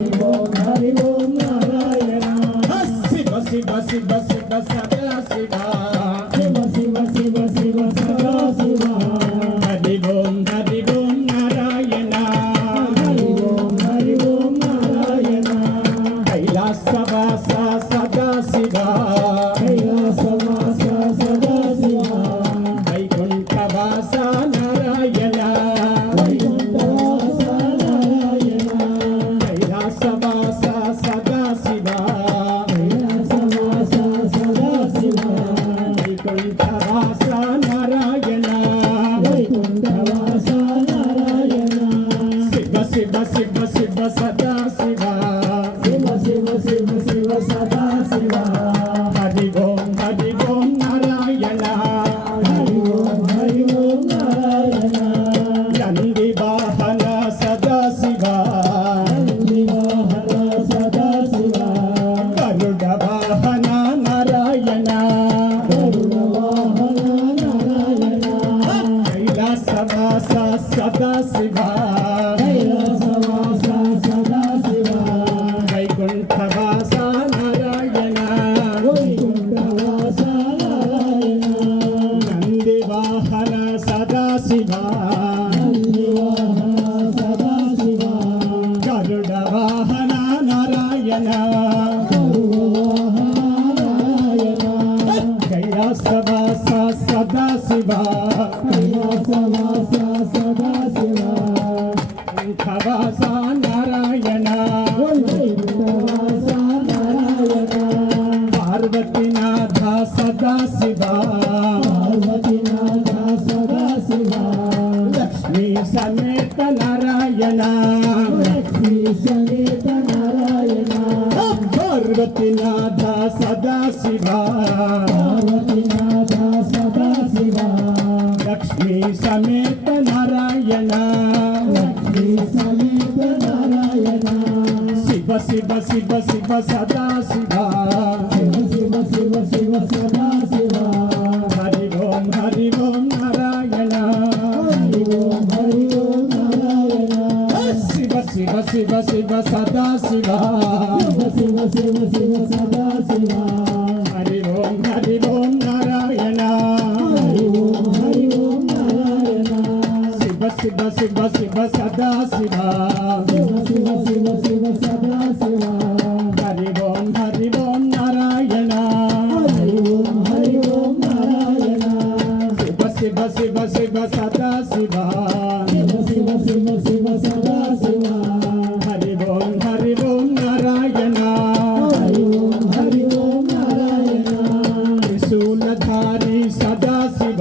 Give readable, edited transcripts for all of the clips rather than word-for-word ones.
హరి ఓం నారాయణ శివ శివ శివ శివ సదా శివ శివ శివ శివ శివ సదా శివ హరి ఓం నారాయణ హరి ఓం నారాయణ కైలాసవాస సదా శివ కైలాసవాస సదా శివ వైకుంఠవాస నారాయణ వైకుంఠవాస నారాయణ కైలాసవాస సదా శివ కైలాసవాస సదా శివ వైకుంఠవాస నారాయణ వైకుంఠవాస నారాయణ శివ శివ శివ శివ సదా శివ శివ శివ శివ శివ సదా శివ హరి ఓం నారాయణ హరి ఓం నారాయణ నంది వాహన సదా శివ నంది వాహన సదా శివ గరుడ వాహన నారాయణ గరుడ వాహన నారాయణ కైలాసవాస సదా శివ కైలాసవాస సదా శివ వైకుంఠవాస నారాయణ వైకుంఠవాస నారాయణ నంది వాహన సదా శివ నంది వాహన సదా శివ గరుడ వాహన నారాయణ గరుడ వాహన నారాయణ కైలాసవాస సదా శివ కైలాసవాస సదా శివ వైకుంఠవాస నారాయణ వైకుంఠవాస నారాయణ పార్వతీనాథ సదా శివ పార్వతీనాథ సదా శివ లక్ష్మీ సమేత నారాయణ లక్ష్మీ సమేత నారాయణ పార్వతీనాథ సదా శివ పార్వతీనాథ సదా శివ లక్ష్మీ సమేత నారాయణ లక్ష్మీ సమేత నారాయణ శివ శివ శివ శివ సదా శివ శివ శివ శివ శివ సదా శివ హరి ఓం నారాయణ హరి ఓం నారాయణ శివ శివ శివ శివ సదా శివ శివ శివ శివ శివ సదా శివ హరి ఓం నారాయణ హరి ఓం నారాయణ శివ శివ శివ శివ సదా శివ శివ శివ శివ శివ సదా శివ హరి ఓం నారాయణ హరి ఓం నారాయణ శివ శివ శివ శివ సదా శివ శివ శివ శివ శివ సదా శివ హరి ఓం నారాయణ హరి ఓం నారాయణ త్రిశూలధారి సదా శివ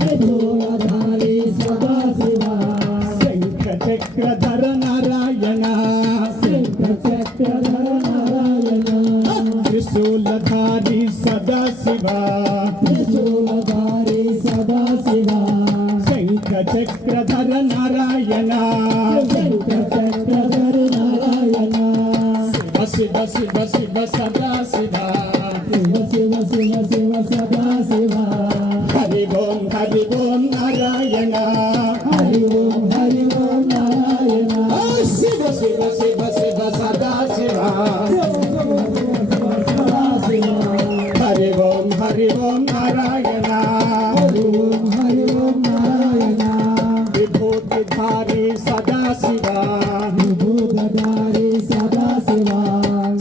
త్రిశూలధారి సదా శివ శంఖ చక్రధర నారాయణ శంఖ చక్రధర నారాయణ త్రిశూలధారి సదా శివ త్రిశూలధారి సదా శివ శంఖ చక్రధర నారాయణ శంఖ చక్రధర నారాయణ శివ శివ శివ సదా శివ శివ శివ శివ శివ సదా శివ హరి ఓం నారాయణ హరి ఓం నారాయణ శివ శివ శివ శివ సదా శివ హరి ఓం నారాయణ హరి ఓం నారాయణ విభూతిధారి సదా శివ విభూతిధారి సదా శివ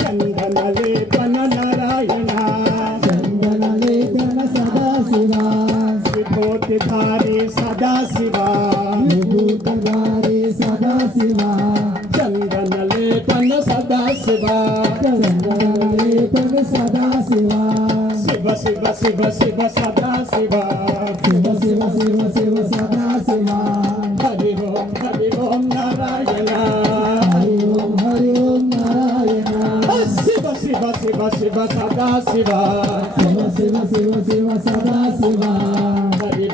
చందన లేపన నారాయణ చందన లేపన సదా శివ విభూతిధారి సదా శివ విభూతిధారి సదా శివ చందన లేపన సదా శివ చందన లేపన సదా శివ శివ శివ శివ శివ సదా శివ శివ శివ శివ శివ సదా శివ హరి ఓం నారాయణ హరి ఓం నారాయణ శివ శివ శివ శివ సదా శివ శివ శివ శివ శివ సదా శివ హరి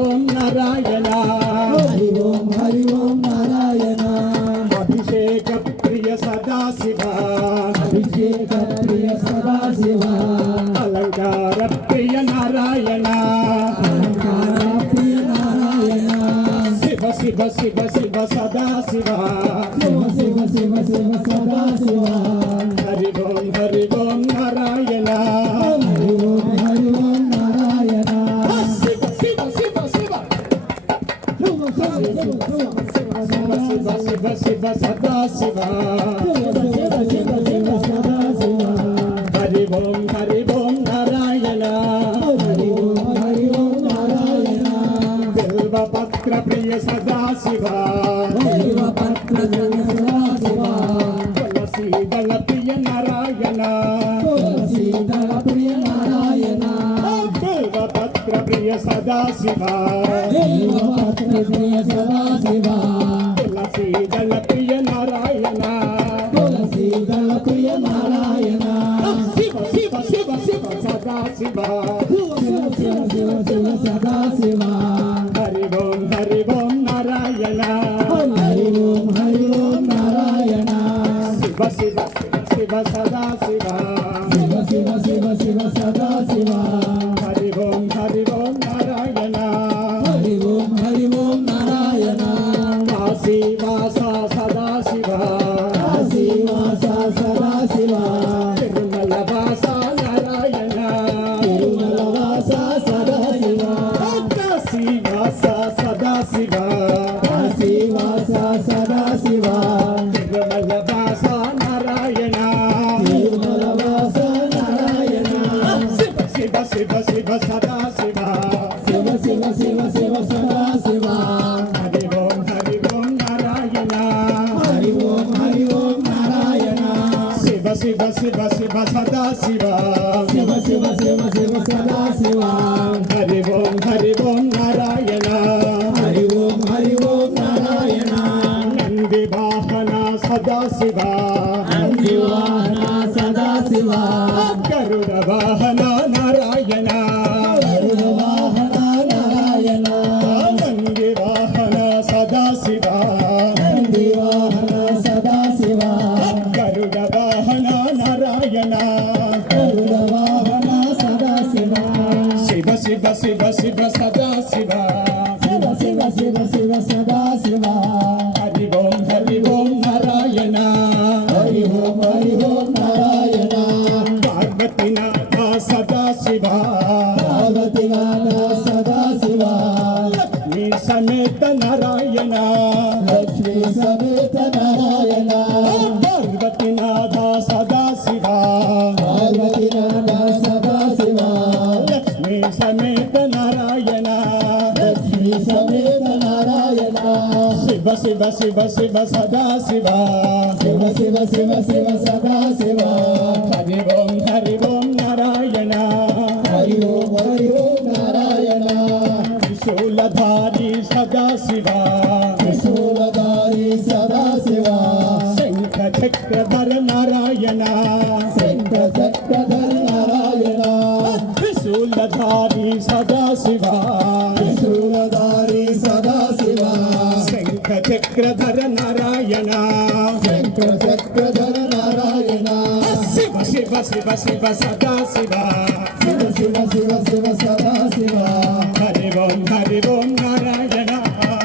ఓం నారాయణ హరి ఓం నారాయణ అభిషేక ప్రియ సదా శివ అభిషేక ప్రియ సదా శివ అలంకార ప్రియ నారాయణ అలంకార ప్రియ నారాయణ శివ శివ శివ శివ సదా శివ శివ శివ శివ శివ సదా శివ హరి ఓం నారాయణ హరి ఓం నారాయణ శివ శివ శివ శివ శివ శివ శివ సదా శివ శివ శివ శివ సదా శివ హరి ఓం నారాయణ హరి ఓం నారాయణ బిల్వపత్ర ప్రియ సదా శివ దైవ పత్ర సదా శివ తులసీ దళ ప్రియ నారాయణ తులసీ దళ ప్రియ నారాయణ బిల్వపత్ర ప్రియ సదా శివ దైవ పత్ర ప్రియ సదా శివ తులసీ దళ ప్రియ నారాయణ తులసీ దళ ప్రియ నారాయణ శివ శివ శివ శివ సదా శివ శివ శివ శివ శివ సదా శివ హరి ఓం నారాయణ హరి ఓం నారాయణ శివ శివ శివ సదా శివ శివ శివ శివ శివ సదా శివ హరి ఓం నారాయణ హరి ఓం నారాయణ కాశీవాస సదా శివ కాశీవాస సదా శివ తిరుమల వాస నారాయణ తిరుమల వాస సదా శివ కాశీవాస సదా శివ కాశీవాస సదా శివ తిరుమల వాస నారాయణ తిరుమల వాస నారాయణ శివ శివ శివ శివ సదా శివ శివ శివ శివ శివ సదా శివ హరి ఓం నారాయణ హరి ఓం నారాయణ శివ శివ శివ శివ సదా శివ శివ శివ శివ శివ సదా శివ హరి ఓం నారాయణ హరి ఓం నారాయణ నంది వాహన సదా శివ నందివాహన సదా శివ గరుడ వాహన నారాయణ గరుడ వాహన నారాయణ నంది వాహన సదా శివ నందివాహన సదా శివ గరుడ వాహన నారాయణ గరుడ వాహన సదా శివ శివ శివ శివ శివ సదా శివ శివ శివ శివ శివ సదా శివ హరి ఓం నారాయణ హరి ఓం నారాయణ పార్వతీనాథ సదా శివ పార్వతీనాథ సదా శివ లక్ష్మీ సమేత నారాయణ లక్ష్మీ సమేత నారాయణ పార్వతీనాథ సదా శివ పార్వతీనాథ సదా శివ లక్ష్మీ సమేత నారాయణ లక్ష్మీ సమేత నారాయణ శివ శివ శివ శివ సదా శివ శివ శివ శివ శివ సదా శివ హరి ఓం నారాయణ హరి ఓం నారాయణ త్రిశూలధారి సదా శివ త్రిశూలధారి సదా శివ శంఖ చక్రధర నారాయణ శంఖ చక్రధర నారాయణ త్రిశూలధారి సదా శివ త్రిశూలధారి సదా శివ శంఖ చక్రధర నారాయణ శంఖ చక్రధర నారాయణ శివ శివ శివ శివ సదా శివ శివ శివ శివ శివ సదా శివ హరి ఓం నారాయణ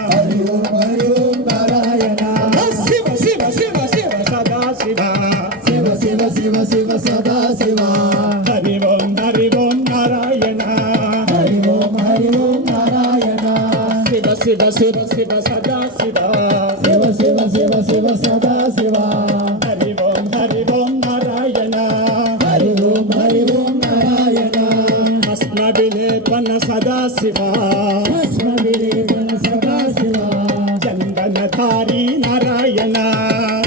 హరి ఓం నారాయణ శివ శివ శివ శివ సదా శివ శివ శివ శివ శివ సదా శివ హరి ఓం నారాయణ హరి ఓం నారాయణ శివ శివ శివ శివ సదా శివ శివ శివ శివ శివ సదా శివ హరి ఓం నారాయణ హరి ఓం నారాయణ భస్మ విలేపన సదా శివ భస్మ విలేపన సదా శివ చందనధారి నారాయణ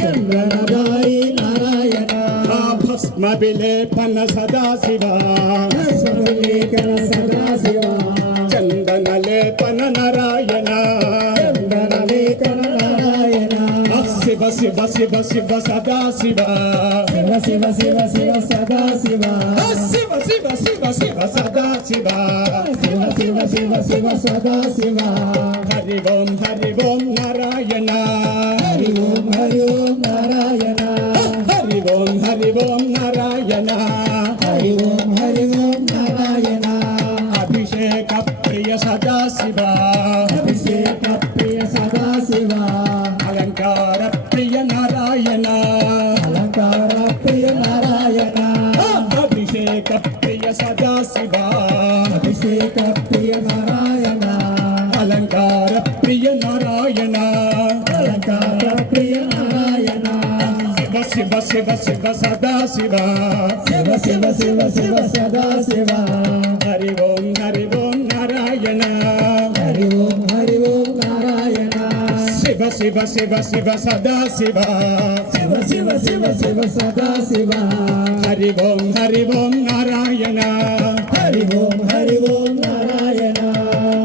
చంద్రనధారి నారాయణ భస్మ విలేపన సదా శివ భస్మ విలేపన సదా శివ చందన లేపన నారాయణ చంద్రనలేఖన నారాయణ శివ శివ శివ శివ సదా శివ శివ శివ శివ శివ సదా శివ శివ శివ శివ శివ సదా శివ శివ శివ శివ శివ సదా శివ హరి ఓం నారాయణ హరి ఓం నారాయణ హరి ఓం నారాయణ హరి ఓం నారాయణ అభిషేక ప్రియ సదా శివ అభిషేక ప్రియ సదా అలంకార ప్రియ నారాయణ అభిషేక ప్రియ సదాశివ అభిషేక ప్రియ నారాయణ అలంకార ప్రియ నారాయణ అలంకార ప్రియ నారాయణ శివ శివ శివ శివ సదాశివ శివ శివ శివ శివ సదా శివ హరి ఓం నారాయణ హరి ఓం నారాయణ శివ శివ శివ శివ సదాశివ శివ శివ శివ శివ సదా శివ హరి ఓం నారాయణ హరి ఓం నారాయణ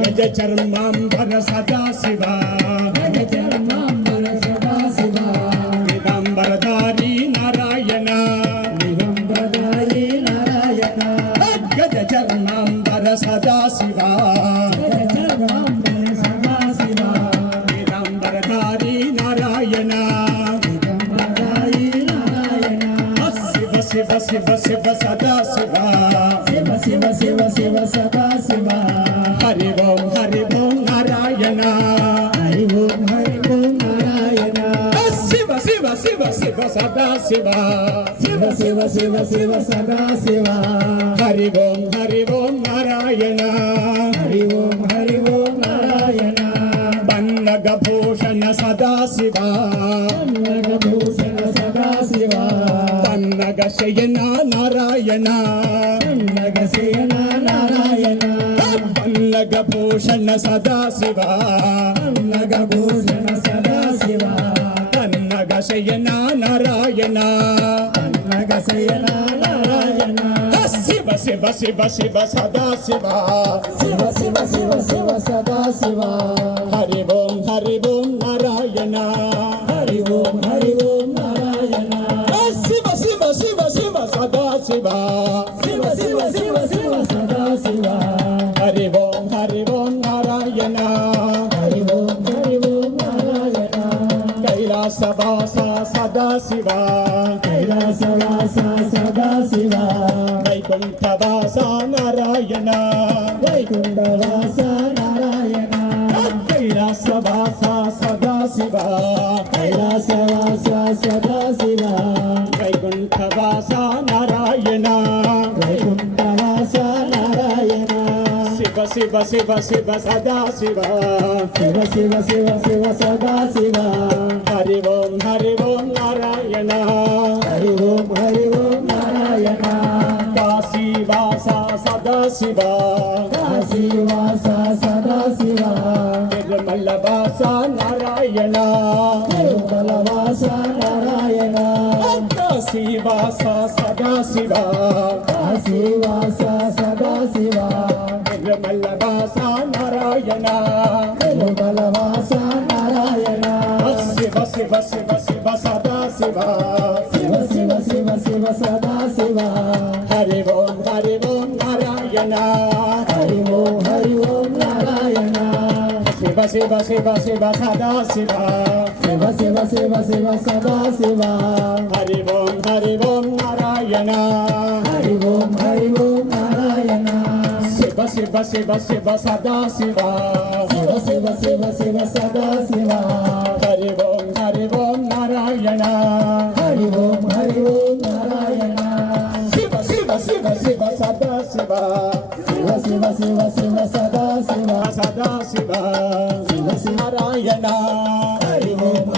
గజ చర్మాంబర సదాశివ గజ చర్మాంబర సదా శివ పీతాంబరధారి నారాయణ దిగంబరధారి నారాయణ గజ చర్మాంబర సదాశివ గజ చర్మాంబర సదా శివ పీతాంబరధారి నారాయణ దిగంబరధారి నారాయణ శివ శివ శివ శివ సదాశివ శివ శివ శివ శివ సదా శివ హరి ఓం నారాయణ హరి ఓం నారాయణ శివ శివ శివ శివ సదాశివ శివ శివ శివ శివ సదా శివ హరి ఓం నారాయణ హరి ఓం నారాయణ పన్నగ భూషణ సదాశివ భూషణ సదా శివ పన్నగ శయన నారాయణ నగసేన నారాయణ పన్నగ భూషణ సదాశివ నగభూషణ సదా శివ పన్నగ శయన నారాయణ నగసేన నారాయణ శివ శివ శివ శివ సదాశివ శివ శివ శివ శివ సదా శివ హరి ఓం నారాయణ హరి ఓం నారాయణ శివ శివ శివ శివ సదాశివ శివ శివ శివ శివ సదా శివ హరి ఓం నారాయణ హరి ఓం నారాయణ కైలాసవాస సదాశివ కైలాసవాస సదా శివ వైకుంఠవాస నారాయణ వైకుంఠవాస నారాయణ కైలాసవాస సదాశివ కైలాసవాస సదా శివ వైకుంఠవాస నారాయణ వైకుంఠవాస నారాయణ శివ శివ శివ శివ సదాశివ శివ శివ శివ శివ సదా శివ హరి ఓం నారాయణ హరి ఓం నారాయణ కాశీవాస సదాశివ కాశీవాస సదా శివ నిర్మలవాస నారాయణ నిర్మలవాస నారాయణ కాశీవాస సదాశివ కాశీవాస సదా శివ నిర్మలవాస నారాయణ నిర్మలవాస నారాయణ శివ శివ శివ శివ సదాశివ శివ శివ శివ శివ సదా శివ హరి ఓం నారాయణ హరి ఓం నారాయణ శివ శివ శివ శివ సదాశివ శివ శివ శివ శివ సదా శివ హరి ఓం నారాయణ హరి ఓం నారాయణ శివ శివ శివ శివ సదాశివ శివ శివ శివ శివ సదా శివ హరి ఓం నారాయణ హరి ఓం నారాయణ శివ శివ శివ శివ సదాశివ శివ శివ శివ శివ సదా శివ సదాశివ శివ శివ నారాయణ హరి ఓం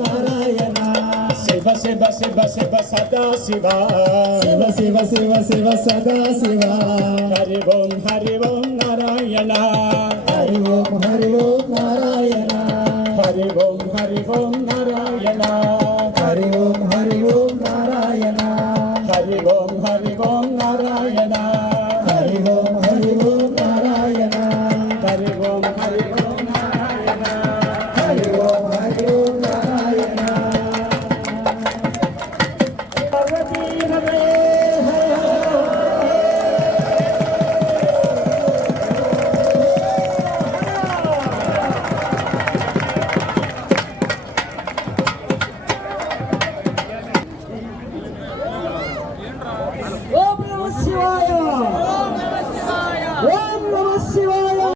నారాయణ శివ శివ శివ శివ సదాశివ శివ శివ శివ శివ సదా శివ హరి ఓం నారాయణ హరి ఓం నారాయణ హరి ఓం నారాయణ